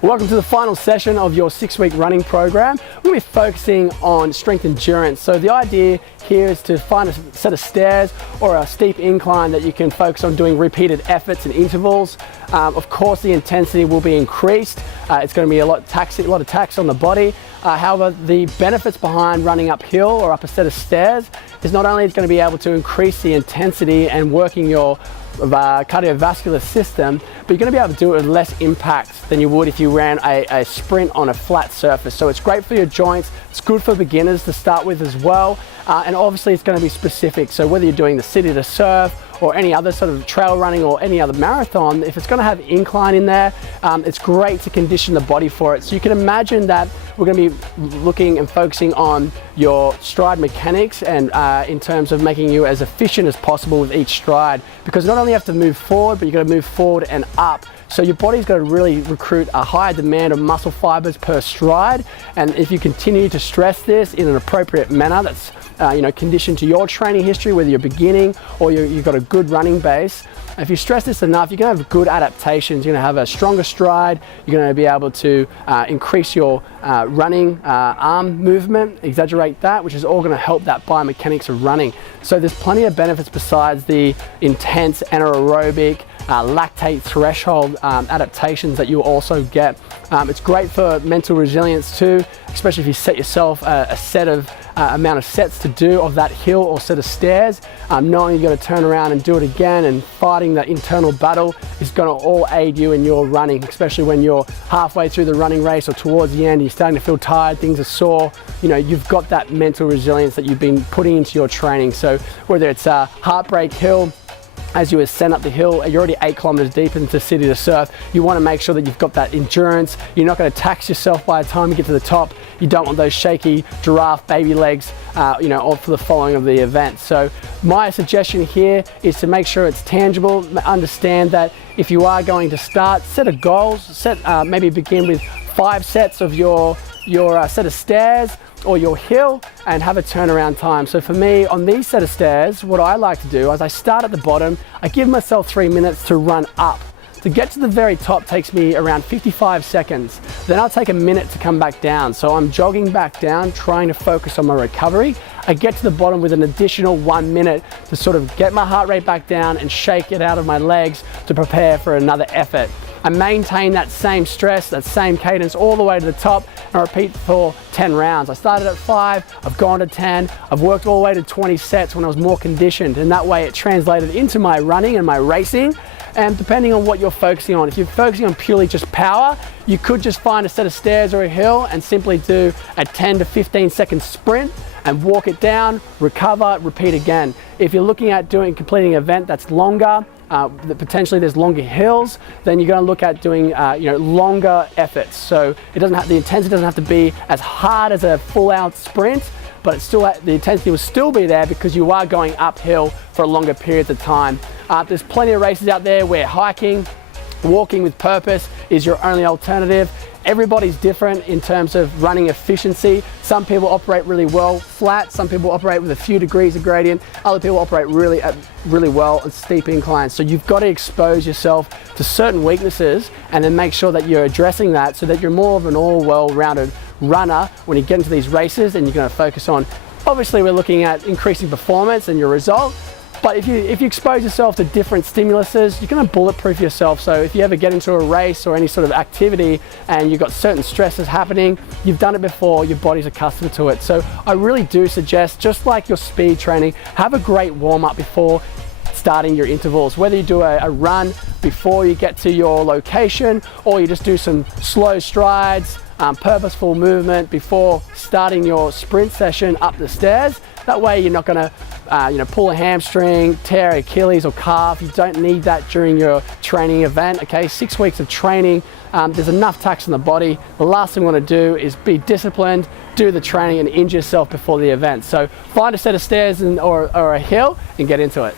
Welcome to the final session of your 6-week running program. We'll be focusing on strength endurance. So the idea here is to find a set of stairs or a steep incline that you can focus on doing repeated efforts and intervals. Of course, the intensity will be increased. It's going to be a lot of tax on the body. However, the benefits behind running uphill or up a set of stairs is not only it's going to be able to increase the intensity and working your cardiovascular system, but you're going to be able to do it with less impact than you would if you ran a sprint on a flat surface. So it's great for your joints, it's good for beginners to start with as well, and obviously it's going to be specific. So whether you're doing the City2Surf or any other sort of trail running or any other marathon, if it's going to have incline in there, it's great to condition the body for it. So you can imagine that we're going to be looking and focusing on your stride mechanics and in terms of making you as efficient as possible with each stride, because not only you have to move forward, but you've got to move forward and up. So your body's got to really recruit a higher demand of muscle fibers per stride, and if you continue to stress this in an appropriate manner that's conditioned to your training history, whether you're beginning or you've got a good running base, if you stress this enough, you're going to have good adaptations. You're going to have a stronger stride, you're going to be able to increase your running arm movement, exaggerate that, which is all going to help that biomechanics of running. So there's plenty of benefits besides the intense anaerobic lactate threshold adaptations that you also get. It's great for mental resilience too, especially if you set yourself a set of amount of sets to do of that hill or set of stairs. Knowing you've got to turn around and do it again and fighting that internal battle is going to all aid you in your running, especially when you're halfway through the running race or towards the end, you're starting to feel tired, things are sore. You've got that mental resilience that you've been putting into your training. So whether it's a heartbreak hill, as you ascend up the hill, you're already 8 kilometers deep into City2Surf. You want to make sure that you've got that endurance. You're not going to tax yourself by the time you get to the top. You don't want those shaky giraffe baby legs, for the following of the event. So my suggestion here is to make sure it's tangible. Understand that if you are going to start, set a goal. Maybe begin with 5 sets of your set of stairs or your hill, and have a turnaround time. So for me, on these set of stairs, what I like to do is I start at the bottom, I give myself 3 minutes to run up. To get to the very top takes me around 55 seconds. Then I'll take a minute to come back down. So I'm jogging back down, trying to focus on my recovery. I get to the bottom with an additional 1 minute to sort of get my heart rate back down and shake it out of my legs to prepare for another effort. I maintain that same stress, that same cadence all the way to the top, and repeat for 10 rounds. I started at 5, I've gone to 10, I've worked all the way to 20 sets when I was more conditioned, and that way it translated into my running and my racing. And depending on what you're focusing on, if you're focusing on purely just power, you could just find a set of stairs or a hill and simply do a 10 to 15 second sprint and walk it down, recover, repeat again. If you're looking at completing an event that's longer, potentially there's longer hills, then you're going to look at doing longer efforts. So the intensity doesn't have to be as hard as a full-out sprint, but the intensity will still be there because you are going uphill for longer periods of time. There's plenty of races out there where hiking, walking with purpose is your only alternative. Everybody's different in terms of running efficiency. Some people operate really well flat, some people operate with a few degrees of gradient, other people operate really well on steep inclines. So you've got to expose yourself to certain weaknesses and then make sure that you're addressing that so that you're more of an well-rounded runner when you get into these races, and you're going to focus on, obviously we're looking at increasing performance and your result. But if you expose yourself to different stimuluses, you're going to bulletproof yourself. So if you ever get into a race or any sort of activity and you've got certain stresses happening, you've done it before, your body's accustomed to it. So I really do suggest, just like your speed training, have a great warm-up before starting your intervals. Whether you do a run before you get to your location, or you just do some slow strides, purposeful movement before starting your sprint session up the stairs. That way you're not going to pull a hamstring, tear Achilles or calf. You don't need that during your training event. Okay, 6 weeks of training, there's enough tax on the body. The last thing we want to do is be disciplined, do the training and injure yourself before the event. So find a set of stairs or a hill and get into it.